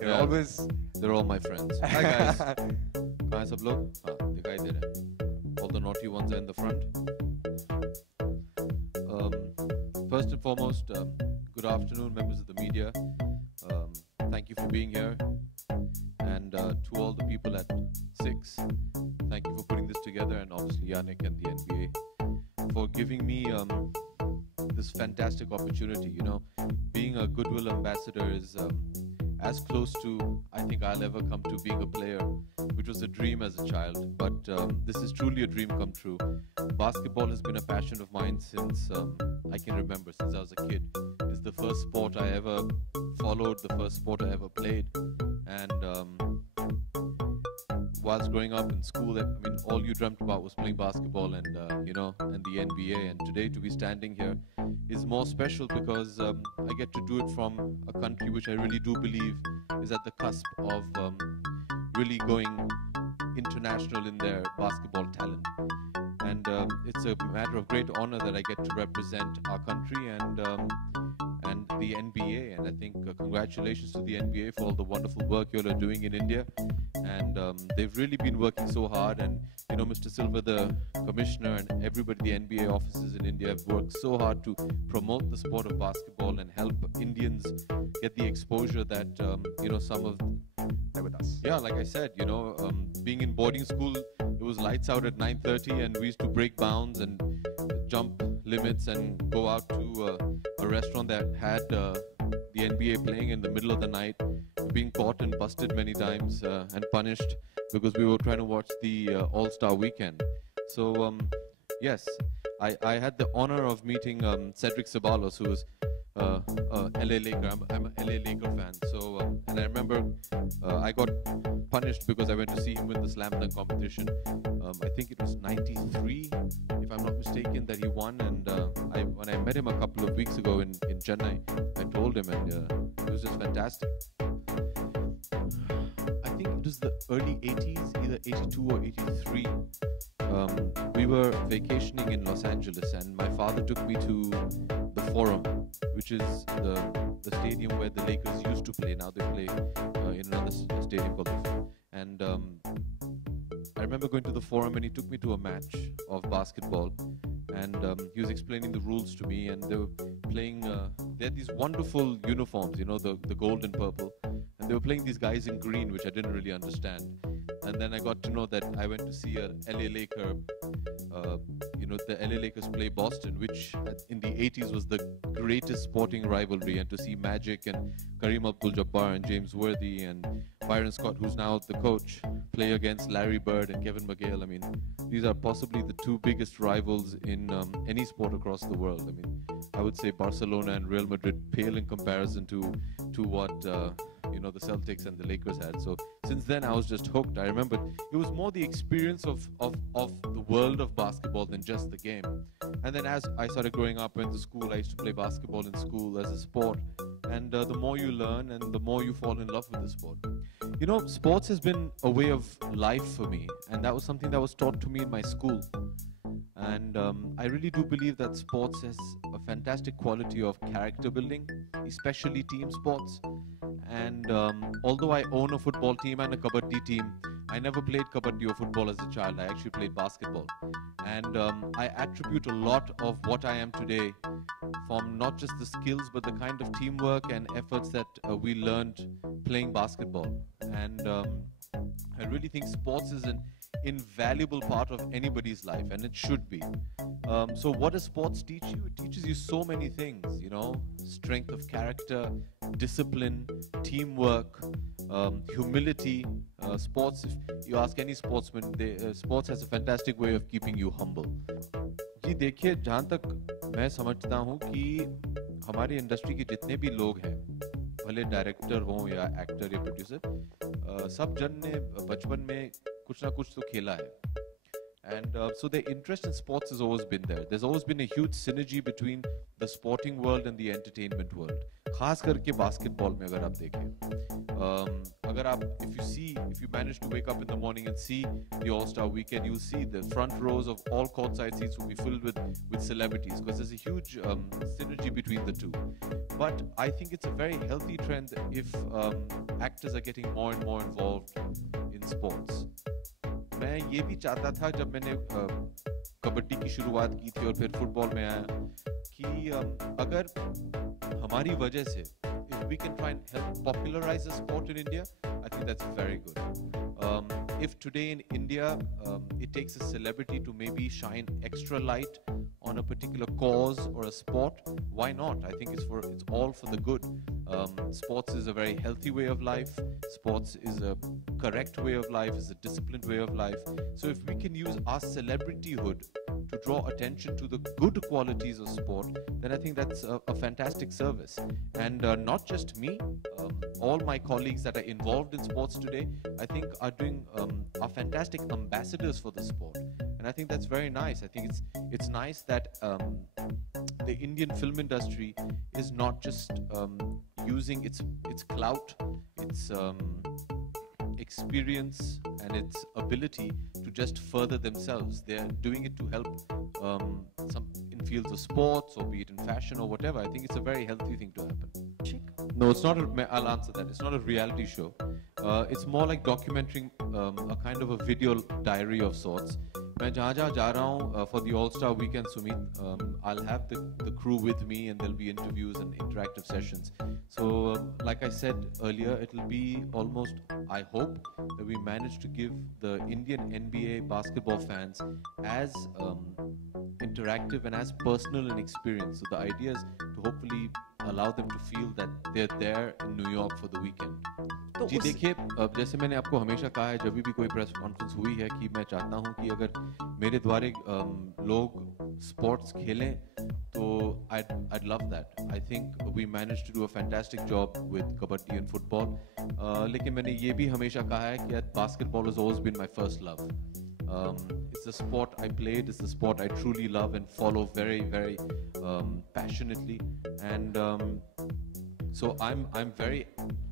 They're always... They're all my friends. Hi guys. कहाँ हैं सब लोग? हाँ, दिखाई दे रहे हैं. All the naughty ones are in the front. First and foremost, good afternoon, members of the media. Thank you for being here. And to all the people at 6, thank you for putting this together, and obviously Yannick and the NBA for giving me this fantastic opportunity. You know, being a Goodwill ambassador is as close to I think I'll ever come to being a player, which was a dream as a child. But this is truly a dream come true. Basketball has been a passion of mine since I can remember, since I was a kid. It's the first sport I ever followed, the first sport I ever played. And whilst growing up in school, I mean, all you dreamt about was playing basketball and, you know, and the NBA. And today to be standing here is more special because I get to do it from a country which I really do believe is at the cusp of really going international in their basketball talent. And it's a matter of great honor that I get to represent our country and the NBA. And I think congratulations to the NBA for all the wonderful work you all are doing in India. And they've really been working so hard. And, you know, Mr. Silver, the commissioner, and everybody, the NBA officers in India have worked so hard to promote the sport of basketball and help Indians get the exposure that, you know, some of... with us. Yeah, like I said, you know, being in boarding school, it was lights out at 9:30 and we used to break bounds and jump limits and go out to a restaurant that had the NBA playing in the middle of the night, being caught and busted many times and punished because we were trying to watch the All-Star weekend. So, yes, I had the honor of meeting Cedric Ceballos, who was LA Laker. I'm a LA Laker fan. So, and I remember I got punished because I went to see him win the slam dunk competition. I think it was 93, if I'm not mistaken, that he won. And when I met him a couple of weeks ago in Chennai, I told him, and it was just fantastic. I think it was the early 80s, either 82 or 83. We were vacationing in Los Angeles, and my father took me to the Forum, which is the stadium where the Lakers used to play. Now they play in another stadium called the Forum. And I remember going to the Forum, and he took me to a match of basketball, and he was explaining the rules to me, and they were playing, they had these wonderful uniforms, you know, the gold and purple, and they were playing these guys in green, which I didn't really understand. And then I got to know that I went to see a LA Laker, you know, the LA Lakers play Boston, which in the 80s was the greatest sporting rivalry. And to see Magic and Kareem Abdul-Jabbar and James Worthy and Byron Scott, who's now the coach, play against Larry Bird and Kevin McHale. I mean, these are possibly the two biggest rivals in any sport across the world. I mean, I would say Barcelona and Real Madrid pale in comparison to what you know, the Celtics and the Lakers had. So since then I was just hooked. I remember it was more the experience of the world of basketball than just the game. And then as I started growing up, went to school, I used to play basketball in school as a sport. And the more you learn and the more you fall in love with the sport. You know, sports has been a way of life for me, and that was something that was taught to me in my school. And I really do believe that sports has a fantastic quality of character building, especially team sports. And although I own a football team and a kabaddi team, I never played kabaddi or football as a child. I actually played basketball. And I attribute a lot of what I am today from not just the skills, but the kind of teamwork and efforts that we learned playing basketball. And I really think sports is an invaluable part of anybody's life, and it should be. So what does sports teach you? It teaches you so many things, you know, strength of character, discipline, teamwork, humility. Sports, if you ask any sportsman, sports has a fantastic way of keeping you humble. जी देखिए, जहाँ तक मैं समझता हूँ कि हमारी industry के जितने भी लोग हैं, भले डायरेक्टर हों या एक्टर या प्रोड्यूसर, सब जन ने बचपन में कुछ ना कुछ तो खेला है. And so the interest in sports has always been there. There's always been a huge synergy between the sporting world and the entertainment world. खास करके बास्केटबॉल में अगर आप देखें, अगर आप if you manage to wake up in the morning and see the All-Star weekend, you'll see the front rows of all courtside seats will be filled with celebrities, because there's a huge synergy between the two. But I think it's a very healthy trend if actors are getting more and more involved in sports. मैं ये भी चाहता था जब मैंने कबड्डी की शुरुआत की थी और फिर फुटबॉल में आया कि अगर हमारी वजह से if we can try and help popularize the sport in India, I think that's very good. If today in India it takes a celebrity to maybe shine extra light on a particular cause or a sport, why not? I think it's all for the good. Sports is a very healthy way of life. Sports is a correct way of life, is a disciplined way of life. So if we can use our celebrityhood to draw attention to the good qualities of sport, then I think that's a fantastic service. And not just me, all my colleagues that are involved in sports today, I think are fantastic ambassadors for the sport. And I think that's very nice. I think it's nice that the Indian film industry is not just using its clout, its experience and its ability to just further themselves. They're doing it to help some in fields of sports, or be it in fashion or whatever. I think it's a very healthy thing to happen. No, it's not. I'll answer that. It's not a reality show. It's more like documenting a kind of a video diary of sorts. मैं जहाँ जा रहा हूँ for the All-Star weekend, Sumit, I'll have the crew with me, and there'll be interviews and interactive sessions. So, like I said earlier, it'll be almost, I hope, that we manage to give the Indian NBA basketball fans as interactive and as personal an experience. So the idea is to hopefully allow them to feel that they're there in New York for the weekend. जी देखिए, जैसे मैंने आपको हमेशा कहा है, जब भी कोई प्रेस कॉन्फ्रेंस हुई है, कि मैं चाहता हूं कि अगर मेरे द्वारे लोग स्पोर्ट्स खेलें, तो I'd love that. I think we managed to do a fantastic job with kabaddi and football. लेकिन मैंने ये भी हमेशा कहा है कि basketball has always been my first love. It's the sport I played, it's the sport I truly love and follow very, very passionately. And so I'm very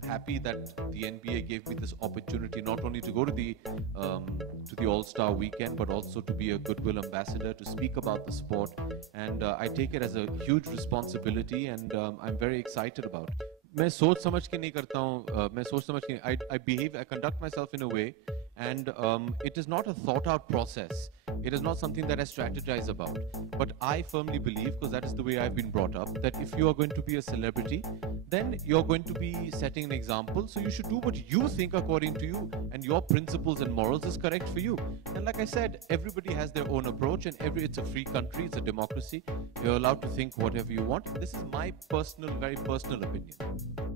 happy that the NBA gave me this opportunity not only to go to the All-Star weekend, but also to be a Goodwill ambassador, to speak about the sport. And I take it as a huge responsibility, and I'm very excited about it. मैं सोच समझ के नहीं करता हूँ, मैं सोच समझ के I conduct myself in a way, and it is not a thought out process. It is not something that I strategize about. But I firmly believe, because that is the way I've been brought up, that if you are going to be a celebrity, then you're going to be setting an example. So you should do what you think according to you, and your principles and morals is correct for you. And like I said, everybody has their own approach, and it's a free country, it's a democracy. You're allowed to think whatever you want. This is my personal, very personal opinion.